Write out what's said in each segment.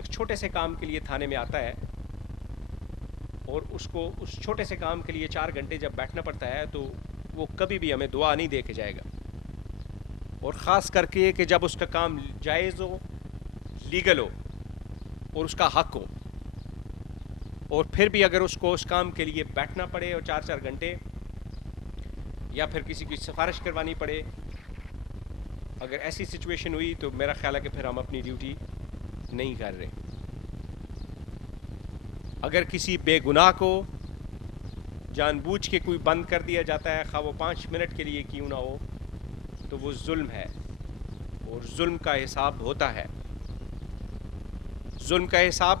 ایک چھوٹے سے کام کے لیے تھانے میں آتا ہے اور اس کو اس چھوٹے سے کام کے لیے 4 گھنٹے جب بیٹھنا پڑتا ہے تو وہ کبھی بھی ہمیں دعا نہیں دے کے جائے گا. اور خاص کر کے کہ جب اس کا کام جائز ہو, لیگل ہو اور اس کا حق ہو, اور پھر بھی اگر اس کو اس کام کے لیے بیٹھنا پڑے اور 4 گھنٹے, یا پھر کسی کی سفارش کروانی پڑے, اگر ایسی سچویشن ہوئی تو میرا خیال ہے کہ پھر ہم اپنی ڈیوٹی نہیں کر رہے. اگر کسی بے گناہ کو جان بوجھ کے کوئی بند کر دیا جاتا ہے, خواہ وہ 5 منٹ کے لیے کیوں نہ ہو, تو وہ ظلم ہے, اور ظلم کا حساب ہوتا ہے. ظلم کا حساب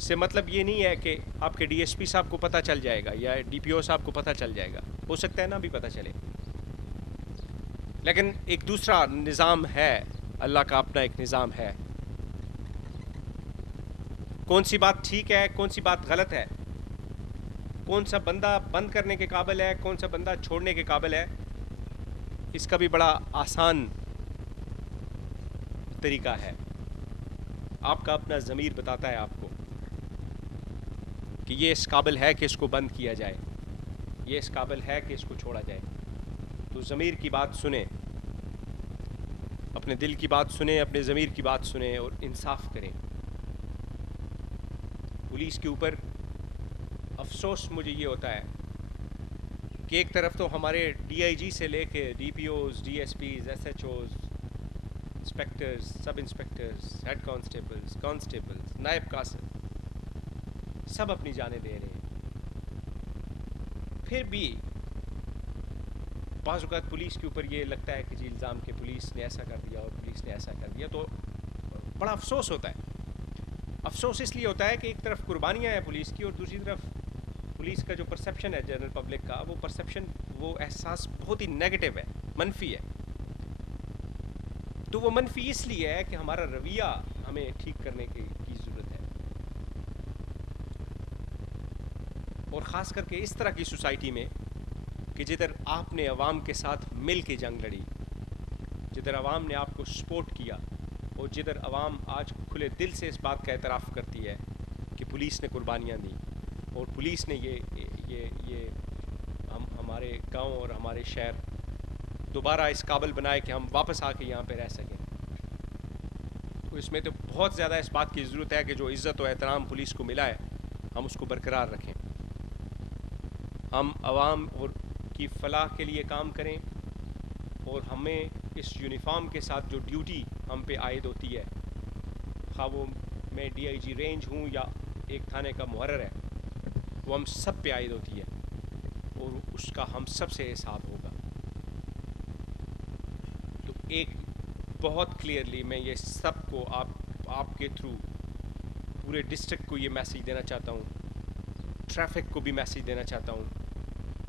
سے مطلب یہ نہیں ہے کہ آپ کے ڈی ایس پی صاحب کو پتہ چل جائے گا یا ڈی پی او صاحب کو پتہ چل جائے گا, ہو سکتا ہے نہ بھی پتہ چلے, لیکن ایک دوسرا نظام ہے, اللہ کا اپنا ایک نظام ہے. کون سی بات ٹھیک ہے, کون سی بات غلط ہے, کون سا بندہ بند کرنے کے قابل ہے, کون سا بندہ چھوڑنے کے قابل ہے, اس کا بھی بڑا آسان طریقہ ہے. آپ کا اپنا ضمیر بتاتا ہے آپ کو کہ یہ اس قابل ہے کہ اس کو بند کیا جائے, یہ اس قابل ہے کہ اس کو چھوڑا جائے. تو ضمیر کی بات سنیں, اپنے دل کی بات سنیں, اپنے ضمیر کی بات سنیں اور انصاف کریں. پولیس کے اوپر افسوس مجھے یہ ہوتا ہے کہ ایک طرف تو ہمارے ڈی آئی جی سے لے کے D P Os, D S Ps, S H Os, inspectors, sub inspectors, head constables, نائب قاصد, سب اپنی جانیں دے رہے ہیں. پھر بھی بعض اوقات پولیس کے اوپر یہ لگتا ہے کہ جی الزام کہ پولیس نے ایسا کر دیا اور پولیس نے ایسا کر دیا, تو بڑا افسوس ہوتا ہے. افسوس اس لیے ہوتا ہے کہ ایک طرف قربانیاں ہیں پولیس کی, اور دوسری طرف پولیس کا جو پرسیپشن ہے جنرل پبلک کا, وہ پرسیپشن, وہ احساس بہت ہی نیگیٹو ہے, منفی ہے. تو وہ منفی اس لیے ہے کہ ہمارا رویہ ہمیں ٹھیک کرنے کی ضرورت ہے. اور خاص کر کے اس طرح کی سوسائٹی میں کہ جدھر آپ نے عوام کے ساتھ مل کے جنگ لڑی, جدھر عوام نے آپ کو سپورٹ کیا, اور جدھر عوام آج کھلے دل سے اس بات کا اعتراف کرتی ہے کہ پولیس نے قربانیاں دیں, اور پولیس نے یہ ہمارے گاؤں اور ہمارے شہر دوبارہ اس قابل بنائے کہ ہم واپس آ کے یہاں پہ رہ سکیں. تو اس میں تو بہت زیادہ اس بات کی ضرورت ہے کہ جو عزت و احترام پولیس کو ملا ہے ہم اس کو برقرار رکھیں. ہم عوام اور کی فلاح کے لیے کام کریں, اور ہمیں اس یونیفارم کے ساتھ جو ڈیوٹی ہم پہ عائد ہوتی ہے, خواہ وہ میں ڈی آئی جی رینج ہوں یا ایک تھانے کا محرر ہے, وہ ہم سب پہ عائد ہوتی ہے, اور اس کا ہم سب سے حساب ہوگا. تو ایک بہت کلیئرلی میں یہ سب کو آپ کے تھرو پورے ڈسٹرکٹ کو یہ میسیج دینا چاہتا ہوں, ٹریفک کو بھی میسیج دینا چاہتا ہوں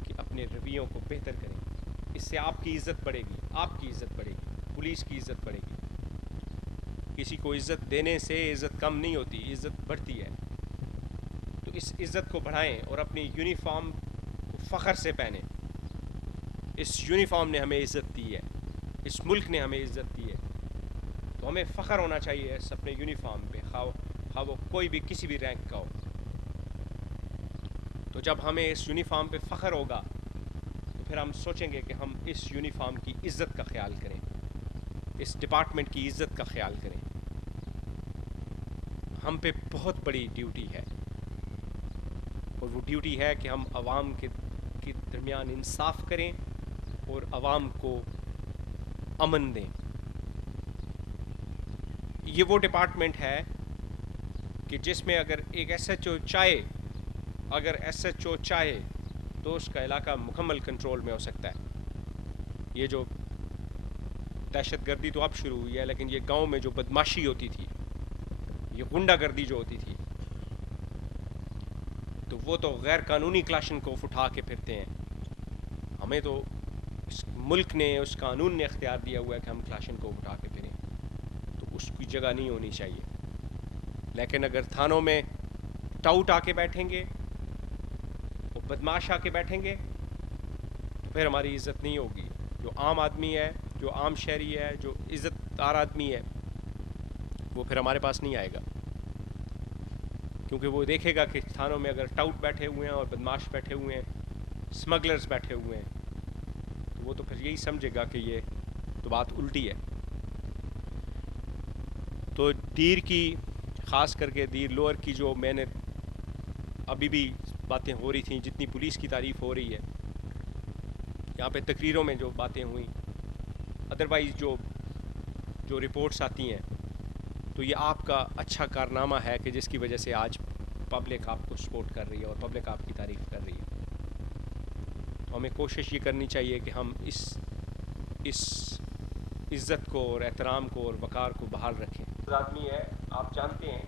کہ اپنے رویوں کو بہتر کریں. اس سے آپ کی عزت بڑھے گی, آپ کی عزت بڑھے گی, پولیس کی عزت بڑھے گی. کسی کو عزت دینے سے عزت کم نہیں ہوتی, عزت بڑھتی ہے. تو اس عزت کو بڑھائیں اور اپنی یونیفارم کو فخر سے پہنیں. اس یونیفارم نے ہمیں عزت دی ہے, اس ملک نے ہمیں عزت دی ہے, تو ہمیں فخر ہونا چاہیے اس اپنے یونیفارم پہ, خواہ وہ کوئی بھی کسی بھی رینک کا ہو. تو جب ہمیں اس یونیفارم پہ فخر ہوگا تو پھر ہم سوچیں گے کہ ہم اس یونیفارم کی عزت کا خیال کریں, اس ڈپارٹمنٹ کی عزت کا خیال کریں. ہم پہ بہت بڑی ڈیوٹی ہے, اور وہ ڈیوٹی ہے کہ ہم عوام کے درمیان انصاف کریں اور عوام کو امن دیں. یہ وہ ڈپارٹمنٹ ہے کہ جس میں اگر ایک ایس ایچ او چاہے, اگر ایس ایچ او چاہے تو اس کا علاقہ مکمل کنٹرول میں ہو سکتا ہے. یہ جو دہشت گردی تو اب شروع ہوئی ہے, لیکن یہ گاؤں میں جو بدماشی ہوتی تھی, یہ غنڈہ گردی جو ہوتی تھی, تو وہ تو غیر قانونی کلاشن کوف اٹھا کے پھرتے ہیں. ہمیں تو اس ملک نے, اس قانون نے اختیار دیا ہوا ہے کہ ہم کلاشن کوف اٹھا کے پھریں, تو اس کی جگہ نہیں ہونی چاہیے. لیکن اگر تھانوں میں ٹاؤٹ آ کے بیٹھیں گے, وہ بدماش آ کے بیٹھیں گے, تو پھر ہماری عزت نہیں ہوگی. جو عام آدمی ہے, جو عام شہری ہے, جو عزت دار آدمی ہے, وہ پھر ہمارے پاس نہیں آئے گا. کیونکہ وہ دیکھے گا کہ تھانوں میں اگر ٹاؤٹ بیٹھے ہوئے ہیں اور بدماش بیٹھے ہوئے ہیں، اسمگلرز بیٹھے ہوئے ہیں، تو وہ تو پھر یہی سمجھے گا کہ یہ تو بات الٹی ہے۔ تو دیر کی، خاص کر کے دیر لوور کی، جو میں نے ابھی بھی باتیں ہو رہی تھیں، جتنی پولیس کی تعریف ہو رہی ہے یہاں پہ تقریروں میں جو باتیں ہوئیں، ادروائز جو رپورٹس آتی ہیں، تو یہ آپ کا اچھا کارنامہ ہے کہ جس کی وجہ سے آج پبلک آپ کو سپورٹ کر رہی ہے اور پبلک آپ کی تعریف کر رہی ہے۔ تو ہمیں کوشش یہ کرنی چاہیے کہ ہم اس عزت کو اور احترام کو اور وقار کو بحال رکھیں۔ آدمی ہے، آپ جانتے ہیں